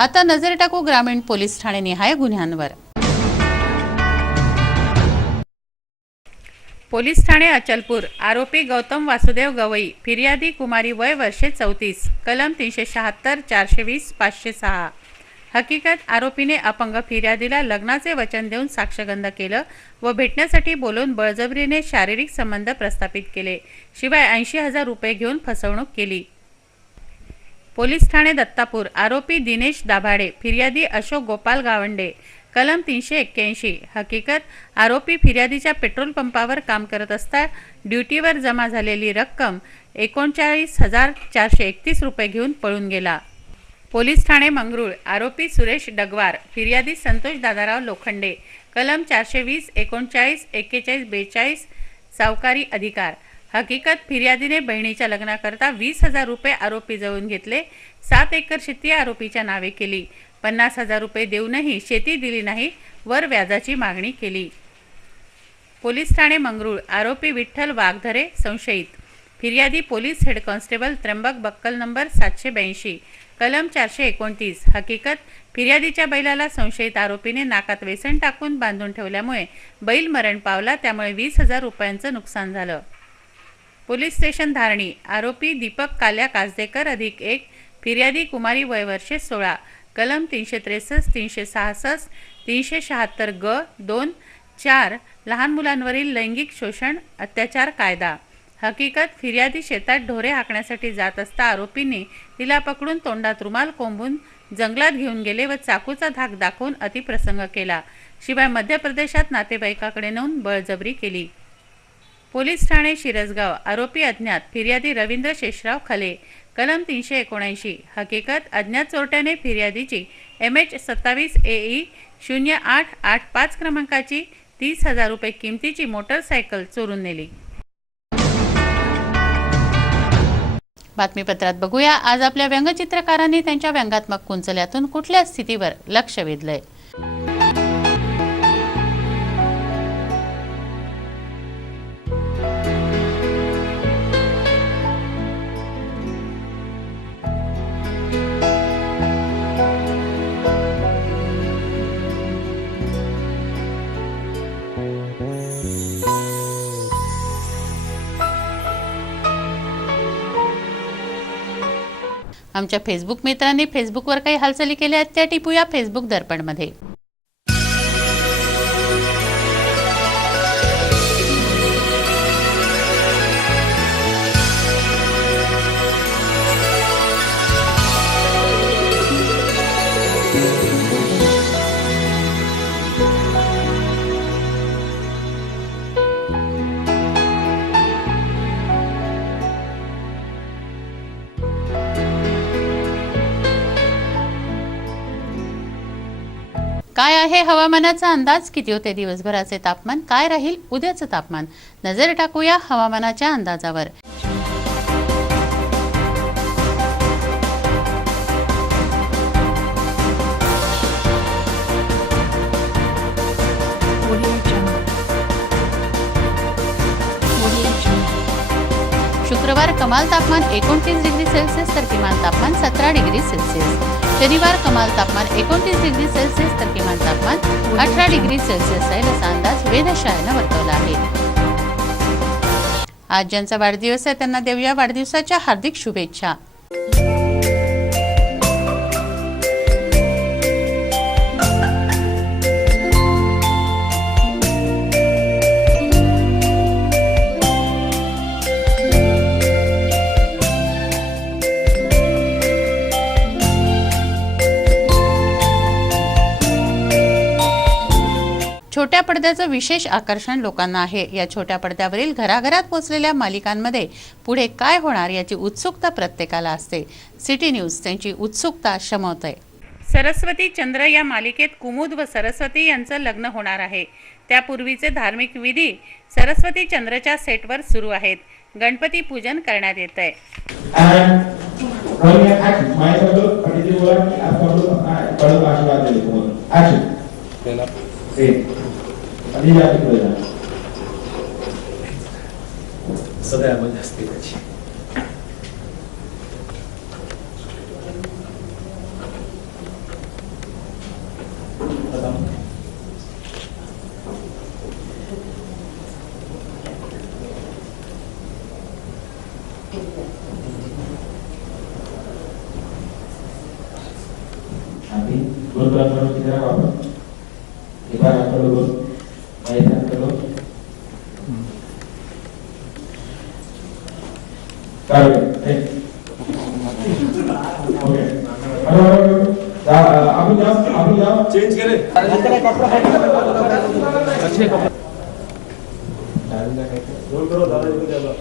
आता नजर टाकू ग्रामीण पोलीस ठाणे निहाय गुन्ह्यांवर। पोलीस ठाणे अचलपूर। आरोपी गौतम वासुदेव गवई, फिर्यादी कुमारी, वय वर्षे 34, कलम 376, 420, 506। हकीकत, आरोपीने अपंग फिर्यादीला लग्नाचे वचन देऊन साक्षगंध केलं व भेटण्यासाठी बोलून बळजबरीने शारीरिक संबंध प्रस्थापित केले, शिवाय 80,000 रुपये घेऊन फसवणूक केली। पोलीस ठाणे दत्तापूर। आरोपी दिनेश दाभाडे, फिर्यादी अशोक गोपाल गावंडे, कलम 381। हकीकत, आरोपी फिर्यादीच्या पेट्रोल पंपावर काम करत असता ड्युटीवर जमा झालेली रक्कम 39,431 रुपये घेऊन पळून गेला। पोलीस ठाणे मंगरूळ। आरोपी सुरेश डगवार, फिर्यादी संतोष दादाराव लोखंडे, कलम 420, 39, 41, 42, सावकारी अधिकार। हकीकत, फिर्यादीने बहिणीच्या लग्नाकरता 20,000 रुपये आरोपी जवळून घेतले। 7 एकर शेती आरोपीच्या नावे केली। 50,000 रुपये देऊनही शेती दिली नाही, वर व्याजाची मागणी केली। पोलीस ठाणे मंगरूळ। आरोपी विठ्ठल वाघधरे, संशयित, फिर्यादी police head constable Trimbak buckle number 782, कलम 429। हकीकत, फिर्यादीच्या बैलाला संशयित आरोपीने नाकात वेसण टाकून बांधून ठेवल्यामुळे बैल मरण पावला, त्यामुळे 20,000 रुपयांचं नुकसान झालं। Police station Dharni. आरोपी दीपक काल्या कासदेकर अधिक 1, फिर्यादी कुमारी, वय वर्षे 16, कलम 363, 366, 376 ग 2, 4 लहान मुलांवरील लैंगिक शोषण अत्याचार कायदा। हकीकत, फिर्यादी शेतात ढोरे हाकण्यासाठी जात असता आरोपींनी तिला पकडून तोंडात रुमाल कोंबून जंगलात घेऊन गेले व चाकूचा धाक दाखवून अतिप्रसंग केला, शिवाय मध्य प्रदेशात नातेवाईकाकडे नेऊन बळजबरी केली। पोलीस ठाणे शिरसगाव। आरोपी अज्ञात, फिर्यादी रवींद्र शेषराव खले, कलम 379। हकीकत, अज्ञात चोरट्याने फिर्यादीची MH27 AE 0885 क्रमांकाची 30,000 रुपये किमतीची मोटरसायकल चोरून नेली। बातमीपत्रात बघूया आज आपल्या व्यंगचित्रकारांनी त्यांच्या व्यंगात्मक कुंचल्यातून कुठल्या स्थितीवर लक्ष वेधलंय। आमच्या फेसबुक मित्रांनी फेसबुकवर काही हालचाली केल्या आहेत त्या टिपूया फेसबुक दर्पणमध्ये। काय आहे हवामानाचा अंदाज? किती होते दिवसभराचे तापमान? काय राहील उद्याचं तापमान? नजर टाकूया हवामानाच्या अंदाजावर। शुक्रवार कमाल तापमान 29 डिग्री सेल्सिअस तर किमान तापमान 17 डिग्री सेल्सिअस। शनिवार कमाल तापमान 29 डिग्री सेल्सिअस तर किमान तापमान 18 डिग्री सेल्सिअस राहील असा अंदाज वेधशाळेनं वर्तवला आहे। आज ज्यांचा वाढदिवस आहे त्यांना देऊया वाढदिवसाच्या हार्दिक शुभेच्छा। छोट्या पडद्याचं विशेष आकर्षण लोकांना आहे। या छोट्या पडद्यावरील घराघरात पोहोचलेल्या मालिकांमध्ये पुढे काय होणार याची उत्सुकता प्रत्येकाला असते। सिटी न्यूज त्यांची उत्सुकता शमवते। सरस्वती चंद्र या मालिकेत कुमुद व सरस्वती यांचं लग्न होणार आहे। त्यापूर्वीचे धार्मिक विधी सरस्वती चंद्रच्या सेटवर सुरू आहेत। गणपती पूजन करण्यात येतंय। सदैव असते त्याची अभी गोल करो की तरफ वापस एक बार हाथ करो गोल बाएं हाथ करो करोगे ओके अभी जाओ चेंज करें अच्छे कपड़े रोल करो दादा जी को चलो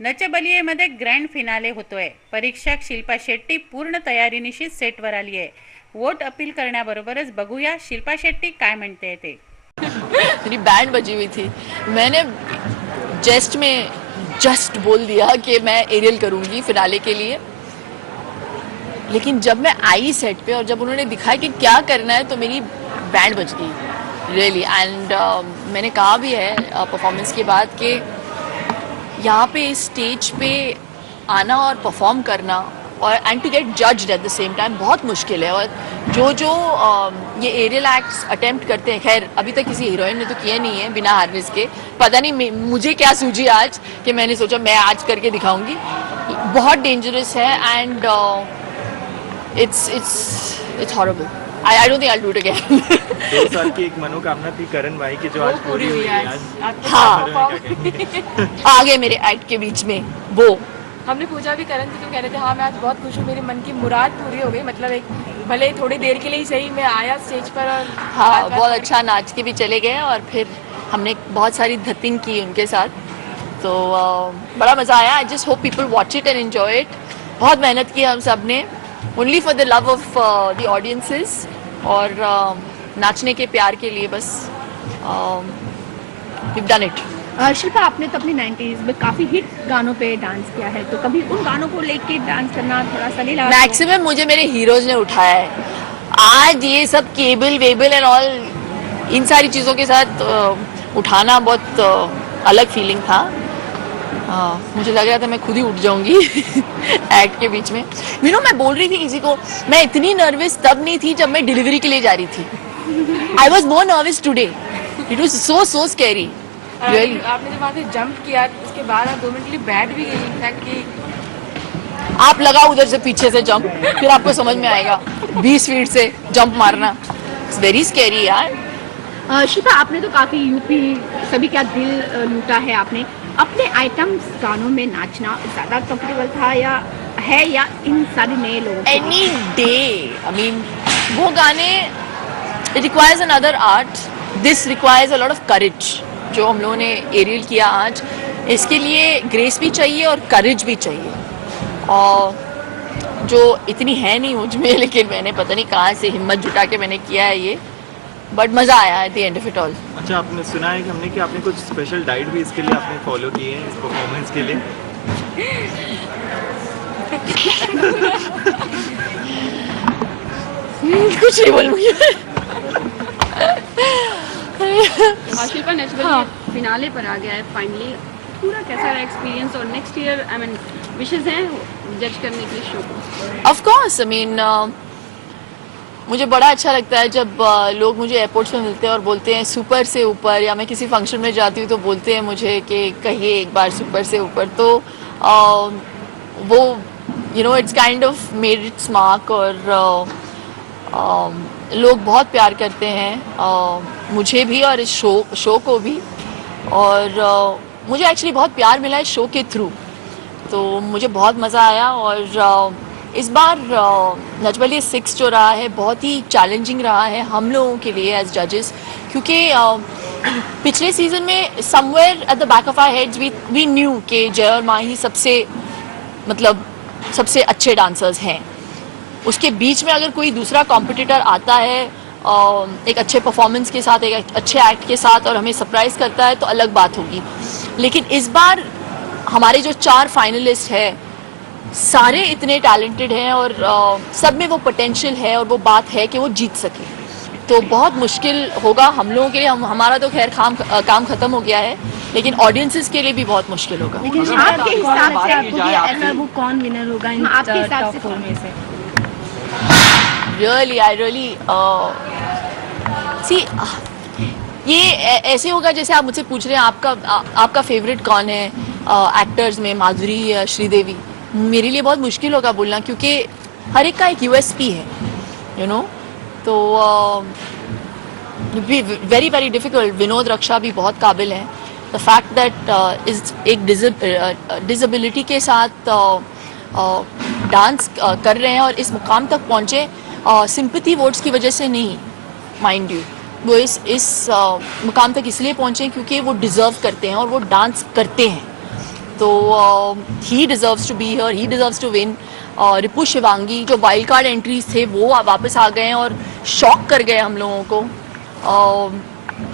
नचबलियेमध्ये ग्रँड फिनाले होतोय. परीक्षक शिल्पा शेट्टी पूर्ण तयारीनिशी सेटवर आली आहे. वोट अपील करण्याबरोबरच बघूया शिल्पा शेट्टी काय म्हणते ते. मेरी बैंड बजी हुई थी. मैंने जेस्ट में जस्ट बोल दिया कि मैं एरियल करूंगी फिनाले के लिए, लेकिन जब मैं आई सेट पे और जब उन्होंने दिखाया कि क्या करना है तो मेरी बैंड बज गई रियली. एंड मैंने कहा भी है परफॉर्मेंस के बाद कि यहाँ पे स्टेज पे आना और परफॉर्म करना और and to get judged at the same time बहुत मुश्किल है. और जो ये एरियल एक्ट्स अटेम्प्ट करते हैं, खैर अभी तक किसी हीरोइन ने तो किया नहीं है बिना हार्नेस के. पता नहीं मुझे क्या सूझी आज कि मैंने सोचा मैं आज करके दिखाऊंगी. बहुत डेंजरस है and it's horrible. I don't think I'll do it again. 2 साल की एक मनोकामना थी करण भाई की जो आज पूरी हुई है. आज हाँ आ गए मेरे एक्ट के बीच में वो. हमने पूछा भी करण से तो कह रहे थे हाँ मैं आज बहुत खुश हूँ, मेरे मन की मुराद पूरी हो गई. मतलब एक भले थोड़ी देर के लिए ही सही मैं आया स्टेज पर और हाँ बहुत अच्छा नाच के भी चले गए और फिर हमने बहुत सारी धतिंग की उनके साथ. तो बड़ा मज़ा आया. I just hope people watch it and enjoy it. बहुत मेहनत की हम सब ने only for the love of the audiences और नाचने के प्यार के लिए बस. we've done it. शिल्पा आपने तो अपनी 90s में काफी हिट गानों पे डांस किया है, तो कभी उन गानों को लेके डांस करना थोड़ा सा नहीं लगा? मैक्सिमम मुझे मेरे हीरोज ने उठाया है. आज ये सब केबल वेबल एंड ऑल इन सारी चीज़ों के साथ उठाना बहुत अलग फीलिंग था. मुझे लग रहा था मैं खुद ही उठ जाऊंगी एक्ट के बीच में. मैं बोल रही थी किसी को मैं इतनी नर्वस तब नहीं थी जब मैं डिलीवरी के लिए जा रही थी. I was more nervous today. It was so scary really. आपने जब वहाँ से जंप किया उसके बाद आप 2 मिनट के लिए बैठ भी गई इनफैक्ट कि आप लगाओ उधर से पीछे से जंप, फिर आपको समझ में आएगा 20 फीट से जंप मारना. इट्स वेरी स्कैरी यार. शिल्पा आपने तो काफी यूपी सभी का दिल लूटा है. आपने अपने आइटम्स गानों में नाचना ज्यादा कंफर्टेबल था या इन सारे नए लोगों के एनी डे. आई मीन वो गाने it requires another art. This requires a lot of courage. जो हम लोगों ने एरियल किया आज, इसके लिए ग्रेस भी चाहिए और करेज भी चाहिए और जो इतनी है नहीं मुझ में, लेकिन मैंने पता नहीं कहाँ से हिम्मत जुटा के मैंने किया है ये. बट मज़ा आया at the end of it all. अच्छा आपने सुना है कि हमने कि आपने कुछ स्पेशल डाइट भी इसके लिए आपने फॉलो की है इस परफॉर्मेंस के लिए. कुछ नहीं बोलूँगी. शिल्पा नेचुरली फिनाले पर आ गया है फाइनली. पूरा कैसा रहा एक्सपीरियंस और next year I mean wishes हैं जज करने के लिए शो को? Of course. आई मीन मुझे बड़ा अच्छा लगता है जब लोग मुझे एयरपोर्ट्स में मिलते हैं और बोलते हैं सुपर से ऊपर, या मैं किसी फंक्शन में जाती हूँ तो बोलते हैं मुझे कि कहिए एक बार सुपर से ऊपर. तो वो it's kind of made it's mark और लोग बहुत प्यार करते हैं मुझे भी और इस शो को भी. और मुझे एक्चुअली बहुत प्यार मिला है शो के थ्रू, तो मुझे बहुत मज़ा आया. और इस बार नचबलिये 6 जो रहा है बहुत ही चैलेंजिंग रहा है हम लोगों के लिए एज जजेस, क्योंकि पिछले सीज़न में somewhere at the back of our heads we knew कि जय और माही सबसे अच्छे डांसर्स हैं. उसके बीच में अगर कोई दूसरा कॉम्पिटिटर आता है एक अच्छे परफॉर्मेंस के साथ, एक अच्छे एक्ट के साथ और हमें सरप्राइज़ करता है तो अलग बात होगी. लेकिन इस बार हमारे जो 4 फाइनलिस्ट हैं सारे इतने टैलेंटेड हैं और सब में वो पोटेंशियल है और वो बात है कि वो जीत सके. तो बहुत मुश्किल होगा हम लोगों के लिए. हमारा तो खैर काम ख़त्म हो गया है, लेकिन ऑडियंसेस के लिए भी बहुत मुश्किल होगा. लेकिन आपके हिसाब से आपको क्या ऐसा वो कौन विनर होगा इन आपके हिसाब से 4 में से? Really, I really see ये ऐसे होगा जैसे आप मुझसे पूछ रहे हैं आपका फेवरेट कौन है एक्टर्स में, माधुरी या श्रीदेवी। मेरे लिए बहुत मुश्किल होगा बोलना, क्योंकि हर एक का एक यूएसपी है, यू नो। तो वेरी वेरी डिफिकल्ट। विनोद रक्षा भी बहुत काबिल हैं। द फैक्ट दैट इस एक डिसेबिलिटी के साथ डांस कर रहे हैं और इस मुकाम तक पहुँचे सिंपैथी वोट्स की वजह से नहीं, माइंड यू। वो इस मुकाम तक इसलिए पहुँचे क्योंकि वो डिज़र्व करते हैं और वो डांस करते हैं। तो he deserves to be here, he deserves to win. Ripu Shivangi जो वाइल्ड कार्ड एंट्रीज थे वो वापस आ गए हैं और शॉक कर गए हम लोगों को।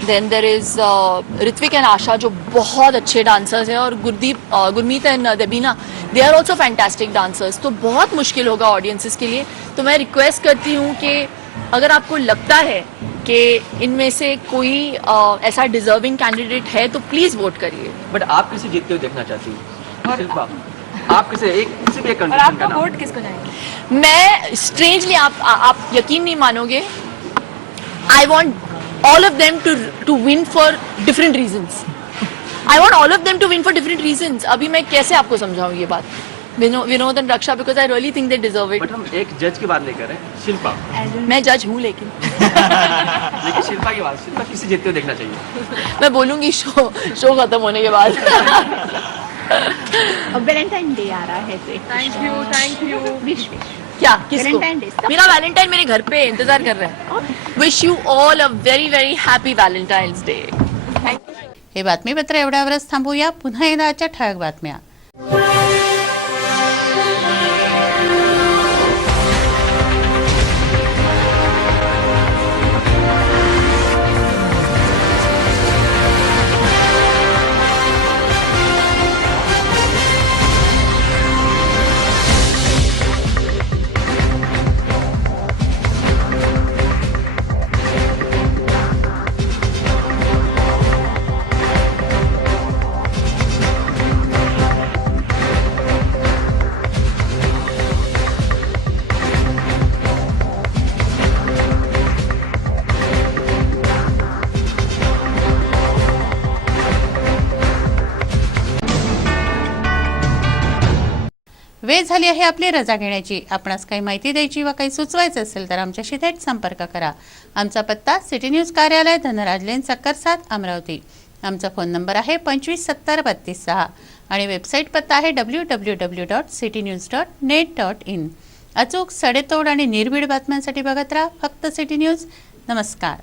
Then there is Ritwik and Asha जो बहुत अच्छे डांसर्स हैं, और Gurmeet and Debina, they are also fantastic dancers. तो बहुत मुश्किल होगा ऑडियंसेस के लिए। तो मैं रिक्वेस्ट करती हूँ कि अगर आपको लगता है कि इनमें से कोई ऐसा डिजर्विंग कैंडिडेट है तो प्लीज़ वोट करिए। बट आप किसे जीतते हुए देखना चाहती हैं शिल्पा? आप किसी भी एक और कंडीशन का आपका नाम। वोट किसको जाएगा? मैं स्ट्रेंजली आप यकीन नहीं मानोगे, I want all of them to win for different reasons. I want all of them to win for different reasons. अभी मैं कैसे आपको समझाऊं ये बात? Vinod and Raksha, because I really think they deserve it. But हम एक जज की बात नहीं कर रहे, शिल्पा। मैं जज हूँ लेकिन लेकिन शिल्पा की बात, शिल्पा किसे जीतते हुए देखना चाहिए? मैं बोलूँगी शो खत्म होने के बाद। अब वैलेंटाइन डे आ रहा है तो थैंक यू। विश क्या किसको? Valentine Day. मेरा वैलेंटाइन मेरे घर पे इंतजार कर रहा है। Wish you all a very very happy Valentine's day. हे बातमीपत्र एवढ्यावरच थांबूया. पुन्हा एकदा आजच्या ठळक बातम्या. वेळ झाली आहे आपली रजा घेण्याची. आपणास काही माहिती द्यायची वा काही सुचवायचं असेल तर आमच्याशी थेट संपर्क करा. आमचा पत्ता सिटी न्यूज कार्यालय, धनराज लेन, सक्कर 7, अमरावती. आमचा फोन नंबर आहे 25703236 आणि वेबसाईट पत्ता आहे www.citynews.net.in. अचूक, सडेतोड आणि निर्भीड बातम्यांसाठी बघत राहा फक्त सिटी न्यूज. नमस्कार.